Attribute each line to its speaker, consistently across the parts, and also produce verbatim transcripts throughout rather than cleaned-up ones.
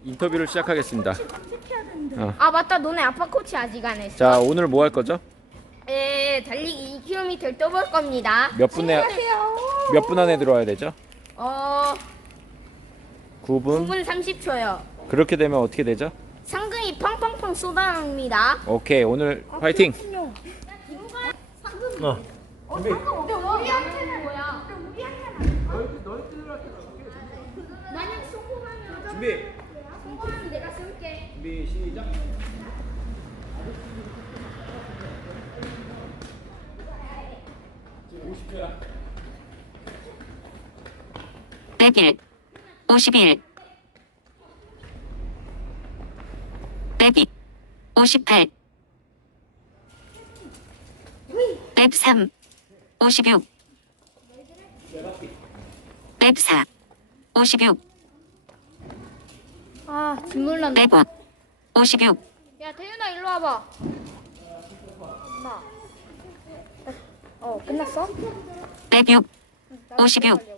Speaker 1: 인터뷰를 시작하겠습니다. 어.
Speaker 2: 아 맞다, 너네 아빠 코치 아직 안 했어.
Speaker 1: 자, 오늘 뭐 할 거죠?
Speaker 2: 예, 달리기 이 킬로미터를 떠볼 겁니다.
Speaker 1: 몇 분에 몇 분 안에 들어와야 되죠?
Speaker 2: 어,
Speaker 1: 구 분.
Speaker 2: 구 분 삼십 초요.
Speaker 1: 그렇게 되면 어떻게 되죠?
Speaker 2: 상금이 팡팡팡 쏟아납니다.
Speaker 1: 오케이, 오늘 화이팅. 어.
Speaker 2: 어, 상금 어때? 우리한테는 뭐야? 우리한테는 만약 성공하면
Speaker 1: 준비.
Speaker 2: 성공하면 내가 쏠게.
Speaker 1: 준비 시작. 오십 초야.
Speaker 3: 백일, 오십일, 백이, 오십팔, 백삼, 오십육, 백사, 오십육,
Speaker 2: 아, 뒷물난다.
Speaker 3: 백오, 오십육,
Speaker 2: 야, 태윤아 일로 와봐. 엄마. 어, 끝났어?
Speaker 3: 백육, 오십육,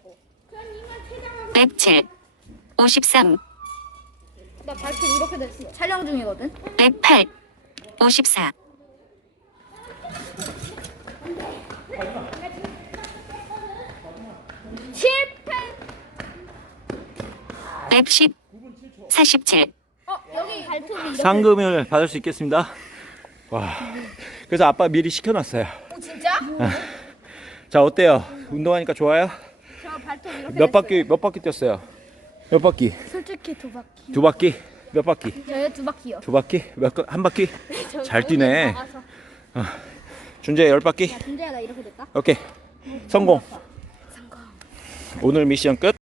Speaker 3: 백칠, 오십삼,
Speaker 2: 나 발표 이렇게 됐어. 촬영 중이거든.
Speaker 3: 백팔, 오십사,
Speaker 2: 실패.
Speaker 3: 백십, 사십칠,
Speaker 2: 어, 여기 발톱이 이렇게.
Speaker 1: 상금을 받을 수 있겠습니다. 와. 그래서 아빠 미리 시켜놨어요.
Speaker 2: 오, 진짜?
Speaker 1: 자, 어때요? 운동하니까 좋아요?
Speaker 2: 저 발톱 이렇게.
Speaker 1: 몇
Speaker 2: 됐어요.
Speaker 1: 바퀴 몇 바퀴 뛰었어요? 몇 바퀴?
Speaker 2: 솔직히 두 바퀴.
Speaker 1: 두 바퀴? 몇 바퀴?
Speaker 2: 저요 두 바퀴요.
Speaker 1: 두 바퀴? 몇 바- 한 바퀴?
Speaker 2: 저
Speaker 1: 잘
Speaker 2: 가운데
Speaker 1: 뛰네.
Speaker 2: 나가서.
Speaker 1: 준재 열 바퀴?
Speaker 2: 야, 준재야 나 이렇게 됐다.
Speaker 1: 오케이. 성공. 오늘 미션 끝.